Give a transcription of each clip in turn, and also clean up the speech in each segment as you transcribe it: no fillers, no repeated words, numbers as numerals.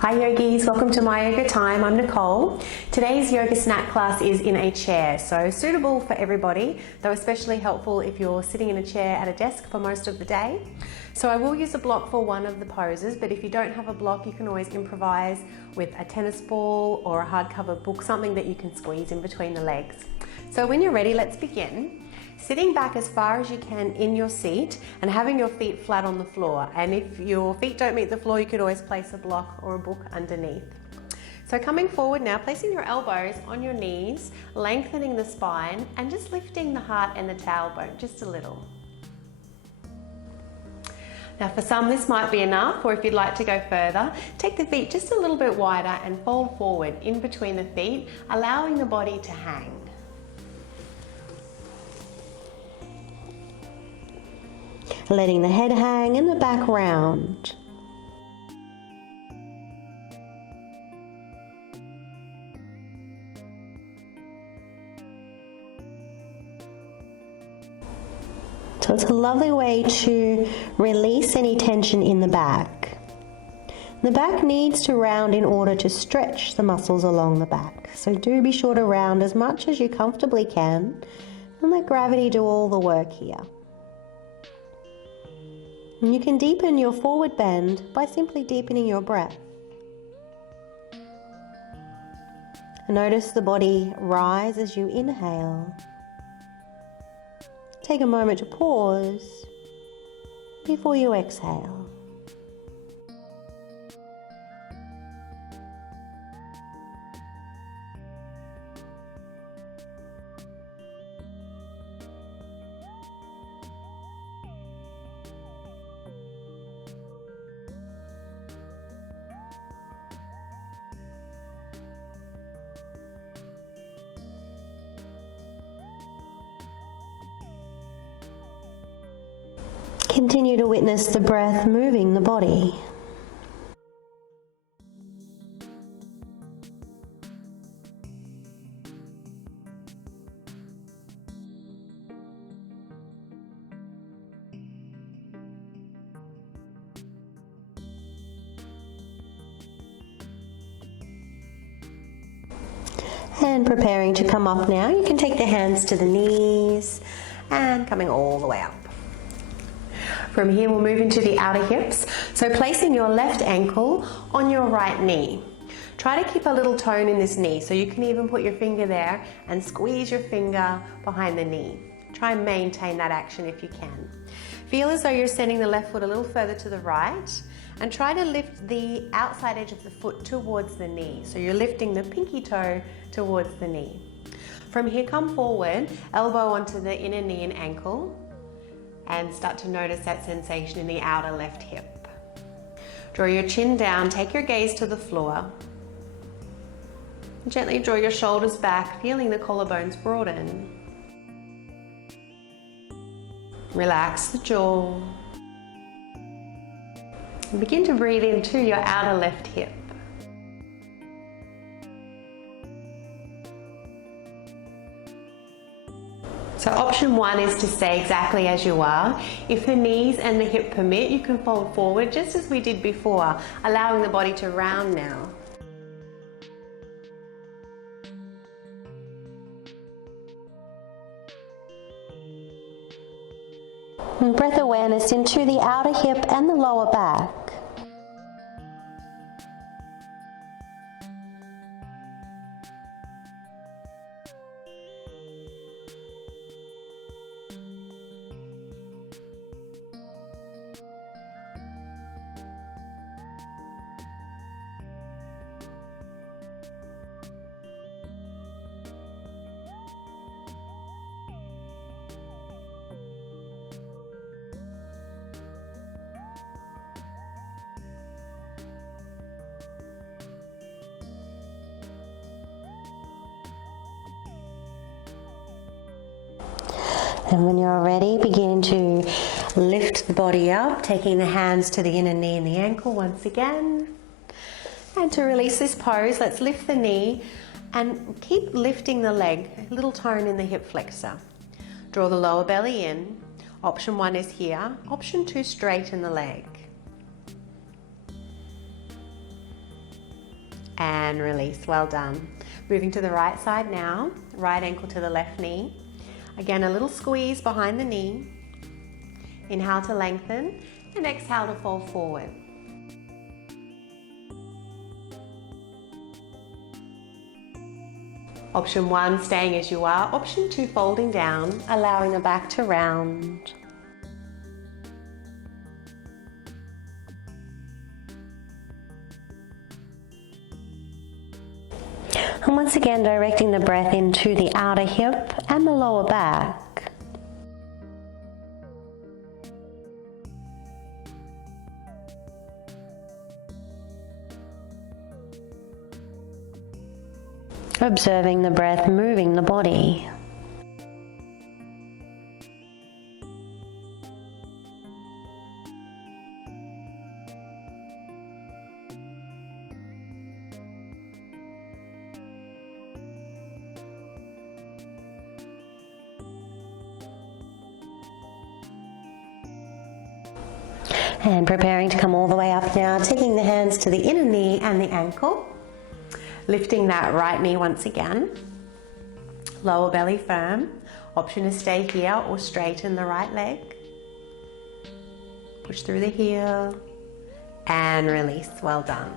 Hi yogis, welcome to my yoga time. I'm Nicole. Today's yoga snack class is in a chair, so suitable for everybody, though especially helpful if you're sitting in a chair at a desk for most of the day. So I will use a block for one of the poses, but if you don't have a block, you can always improvise with a tennis ball or a hardcover book, something that you can squeeze in between the legs. So when you're ready, let's begin. Sitting back as far as you can in your seat and having your feet flat on the floor. And if your feet don't meet the floor, you could always place a block or a book underneath. So coming forward now, placing your elbows on your knees, lengthening the spine and just lifting the heart and the tailbone just a little. Now for some this might be enough, or if you'd like to go further, take the feet just a little bit wider and fold forward in between the feet, allowing the body to hang. Letting the head hang and the back round. So it's a lovely way to release any tension in the back. The back needs to round in order to stretch the muscles along the back. So do be sure to round as much as you comfortably can and let gravity do all the work here. And you can deepen your forward bend by simply deepening your breath. And notice the body rise as you inhale. Take a moment to pause before you exhale. Continue to witness the breath moving the body. And preparing to come up now, you can take the hands to the knees and coming all the way up. From here we'll move into the outer hips, so placing your left ankle on your right knee. Try to keep a little tone in this knee, so you can even put your finger there and squeeze your finger behind the knee. Try and maintain that action if you can. Feel as though you're sending the left foot a little further to the right and try to lift the outside edge of the foot towards the knee. So you're lifting the pinky toe towards the knee. From here come forward, elbow onto the inner knee and ankle, and start to notice that sensation in the outer left hip. Draw your chin down, take your gaze to the floor. Gently draw your shoulders back, feeling the collarbones broaden. Relax the jaw. And begin to breathe into your outer left hip. So option one is to stay exactly as you are. If the knees and the hip permit, you can fold forward just as we did before, allowing the body to round now. And breath awareness into the outer hip and the lower back. And when you're ready, begin to lift the body up, taking the hands to the inner knee and the ankle once again. And to release this pose, let's lift the knee and keep lifting the leg, a little tone in the hip flexor. Draw the lower belly in. Option 1 is here. Option 2, straighten the leg. and release. Well done. Moving to the right side now, right ankle to the left knee. Again, a little squeeze behind the knee. Inhale to lengthen and exhale to fall forward. Option 1, staying as you are. Option 2, folding down, allowing the back to round. And once again, directing the breath into the outer hip and the lower back. Observing the breath moving the body. And preparing to come all the way up now, taking the hands to the inner knee and the ankle. Lifting that right knee once again. Lower belly firm. Option is stay here or straighten the right leg. Push through the heel and release. Well done.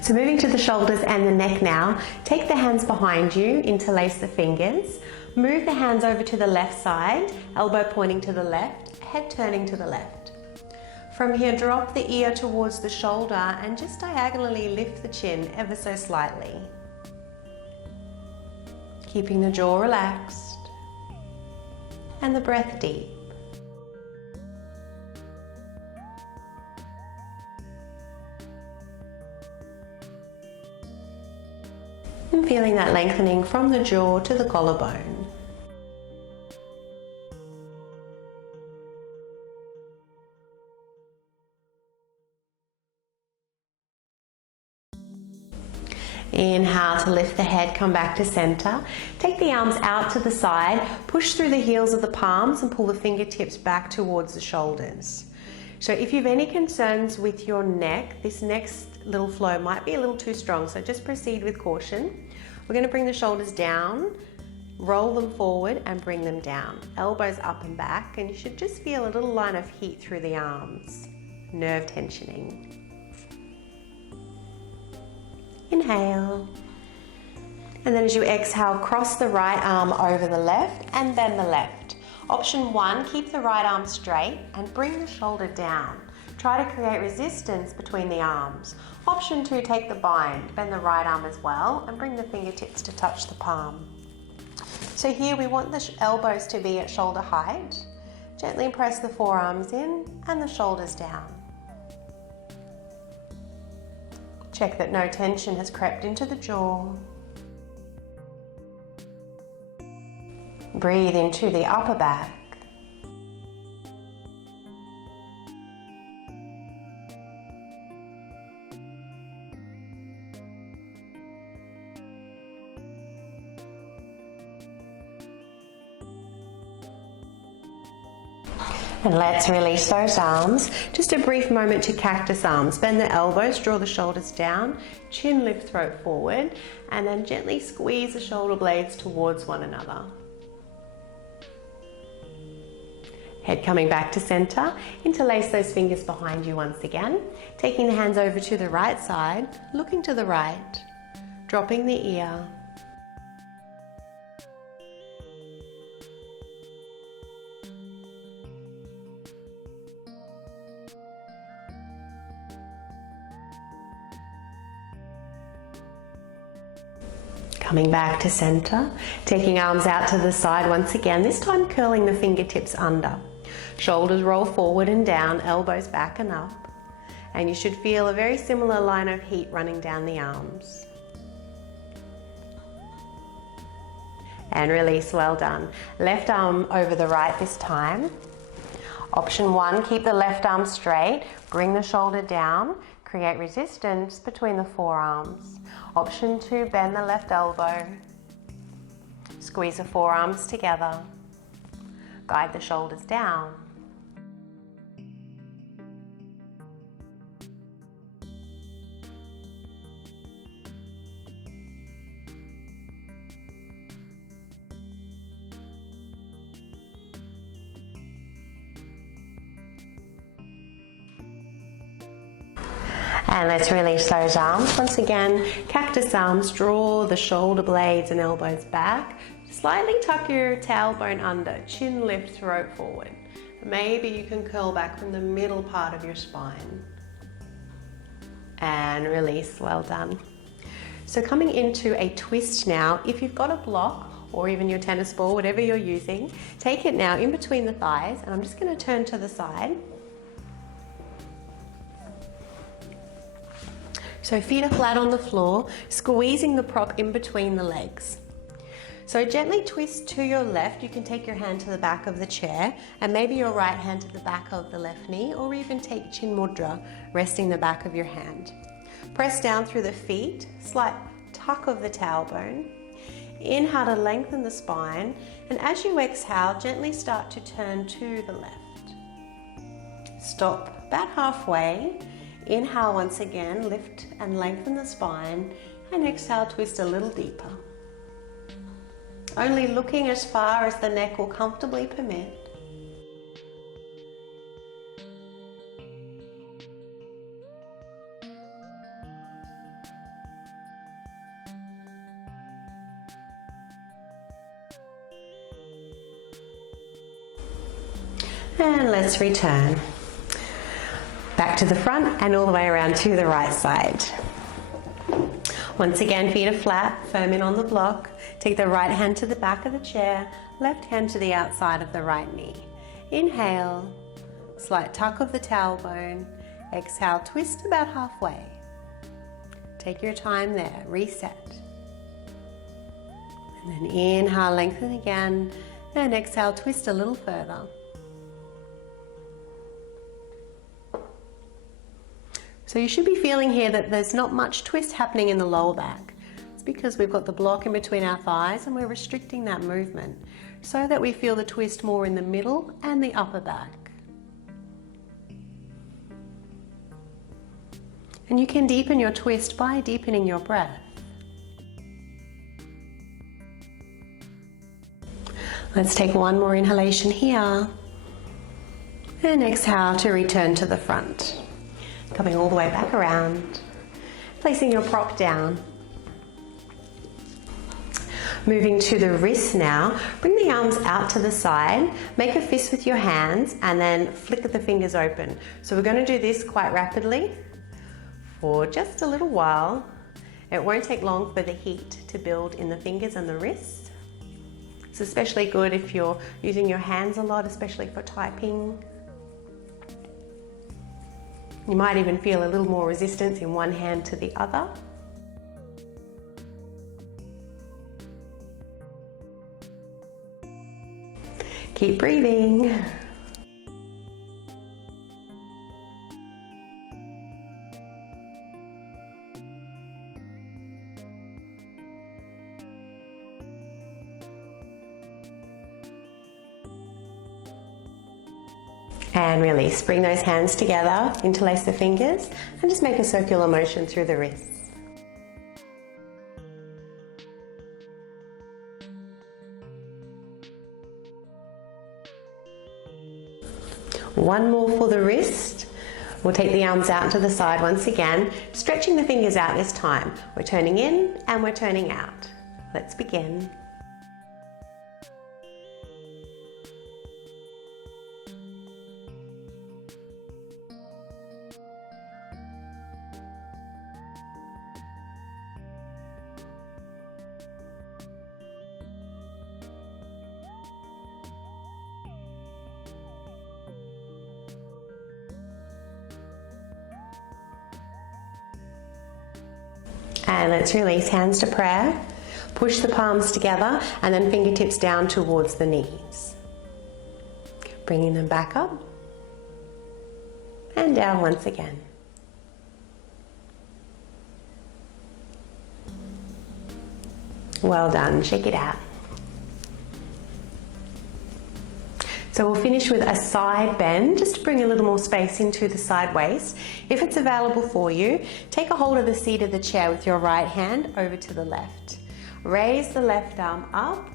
So moving to the shoulders and the neck now. Take the hands behind you, interlace the fingers. Move the hands over to the left side, elbow pointing to the left, head turning to the left. From here, drop the ear towards the shoulder and just diagonally lift the chin ever so slightly. Keeping the jaw relaxed and the breath deep. And feeling that lengthening from the jaw to the collarbone. Inhale to lift the head, come back to center. Take the arms out to the side, push through the heels of the palms and pull the fingertips back towards the shoulders. So if you have any concerns with your neck, this next little flow might be a little too strong, so just proceed with caution. We're going to bring the shoulders down, roll them forward and bring them down. Elbows up and back, and you should just feel a little line of heat through the arms. Nerve tensioning. Inhale. And then as you exhale, cross the right arm over the left and then the left. Option 1, keep the right arm straight and bring the shoulder down. Try to create resistance between the arms. Option 2, take the bind, bend the right arm as well and bring the fingertips to touch the palm. So here we want the elbows to be at shoulder height. Gently press the forearms in and the shoulders down. Check that no tension has crept into the jaw. Breathe into the upper back. And let's release those arms. Just a brief moment to cactus arms. Bend the elbows, draw the shoulders down, chin lift, throat forward, and then gently squeeze the shoulder blades towards one another. Head coming back to center. Interlace those fingers behind you once again. Taking the hands over to the right side, looking to the right, dropping the ear. Coming back to center, taking arms out to the side once again, this time curling the fingertips under. Shoulders roll forward and down, elbows back and up. And you should feel a very similar line of heat running down the arms. And release, well done. Left arm over the right this time. Option 1, keep the left arm straight, bring the shoulder down, create resistance between the forearms. Option 2, bend the left elbow. Squeeze the forearms together. Guide the shoulders down. And let's release those arms. Once again, cactus arms, draw the shoulder blades and elbows back. Slightly tuck your tailbone under, chin lift, throat forward. Maybe you can curl back from the middle part of your spine. And release, well done. So coming into a twist now, if you've got a block or even your tennis ball, whatever you're using, take it now in between the thighs, and I'm just going to turn to the side. So feet are flat on the floor, squeezing the prop in between the legs. So gently twist to your left. You can take your hand to the back of the chair and maybe your right hand to the back of the left knee, or even take Chin Mudra, resting the back of your hand. Press down through the feet, slight tuck of the tailbone. Inhale to lengthen the spine, and as you exhale, gently start to turn to the left. Stop about halfway. Inhale once again, lift and lengthen the spine, and exhale, twist a little deeper. Only looking as far as the neck will comfortably permit. And let's return. Back to the front and all the way around to the right side. Once again, feet are flat, firm in on the block. Take the right hand to the back of the chair, left hand to the outside of the right knee. Inhale, slight tuck of the tailbone. Exhale, twist about halfway. Take your time there, reset. And then inhale, lengthen again, and exhale, twist a little further. So you should be feeling here that there's not much twist happening in the lower back. It's because we've got the block in between our thighs and we're restricting that movement so that we feel the twist more in the middle and the upper back. And you can deepen your twist by deepening your breath. Let's take one more inhalation here. And exhale to return to the front. Coming all the way back around, placing your prop down. Moving to the wrists now, bring the arms out to the side, make a fist with your hands, and then flick the fingers open. So we're going to do this quite rapidly for just a little while. It won't take long for the heat to build in the fingers and the wrists. It's especially good if you're using your hands a lot, especially for typing. You might even feel a little more resistance in one hand to the other. Keep breathing. And release. Bring those hands together, interlace the fingers, and just make a circular motion through the wrists. One more for the wrist. We'll take the arms out to the side once again, stretching the fingers out this time. We're turning in and we're turning out. Let's begin. And let's release, hands to prayer. Push the palms together and then fingertips down towards the knees. Bringing them back up and down once again. Well done, shake it out. So we'll finish with a side bend, just to bring a little more space into the side waist. If it's available for you, take a hold of the seat of the chair with your right hand over to the left. Raise the left arm up,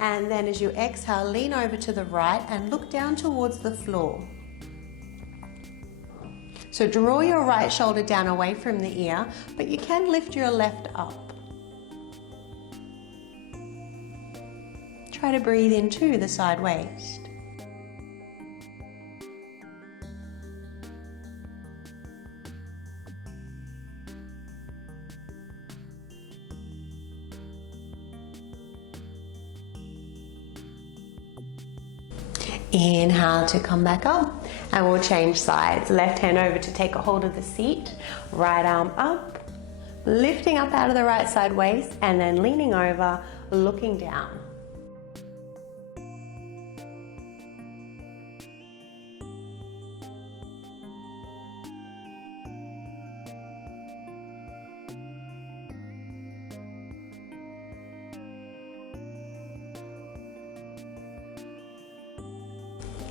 and then as you exhale, lean over to the right and look down towards the floor. So draw your right shoulder down away from the ear, but you can lift your left up. Try to breathe into the side waist. Inhale to come back up, and we'll change sides. Left hand over to take a hold of the seat, right arm up, lifting up out of the right side waist, and then leaning over, looking down.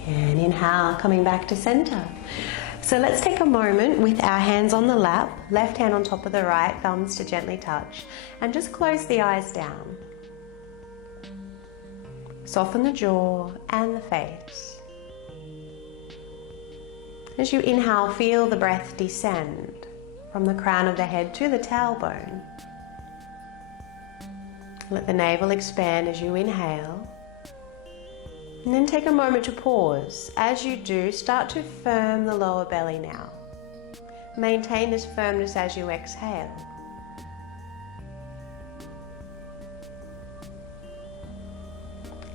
And inhale, coming back to center. So let's take a moment with our hands on the lap, left hand on top of the right, thumbs to gently touch, and just close the eyes down. Soften the jaw and the face. As you inhale, feel the breath descend from the crown of the head to the tailbone. Let the navel expand as you inhale. And then take a moment to pause. As you do, start to firm the lower belly now. Maintain this firmness as you exhale.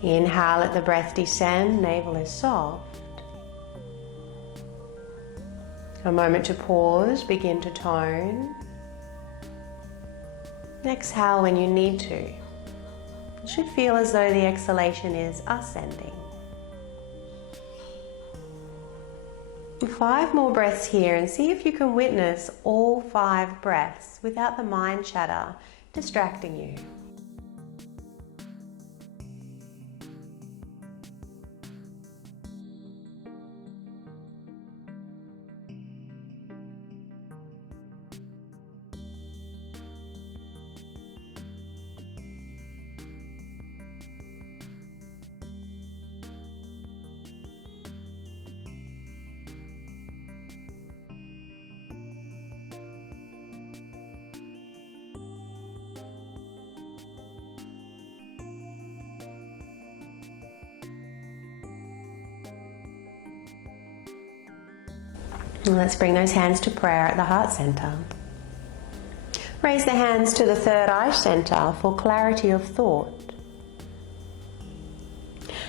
Inhale, let the breath descend, navel is soft. A moment to pause, begin to tone. Exhale when you need to. It should feel as though the exhalation is ascending. 5 more breaths here, and see if you can witness all 5 breaths without the mind chatter distracting you. And let's bring those hands to prayer at the heart center. Raise the hands to the third eye center for clarity of thought.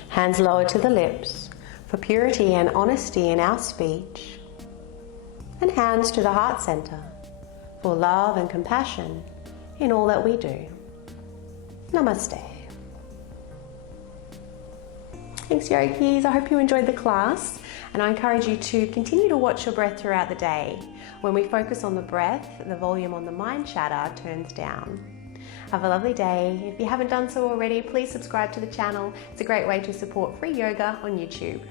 Hands lower to the lips for purity and honesty in our speech. And hands to the heart center for love and compassion in all that we do. Namaste. Thanks, yogis. I hope you enjoyed the class, and I encourage you to continue to watch your breath throughout the day. When we focus on the breath, the volume on the mind chatter turns down. Have a lovely day. If you haven't done so already, please subscribe to the channel. It's a great way to support free yoga on YouTube.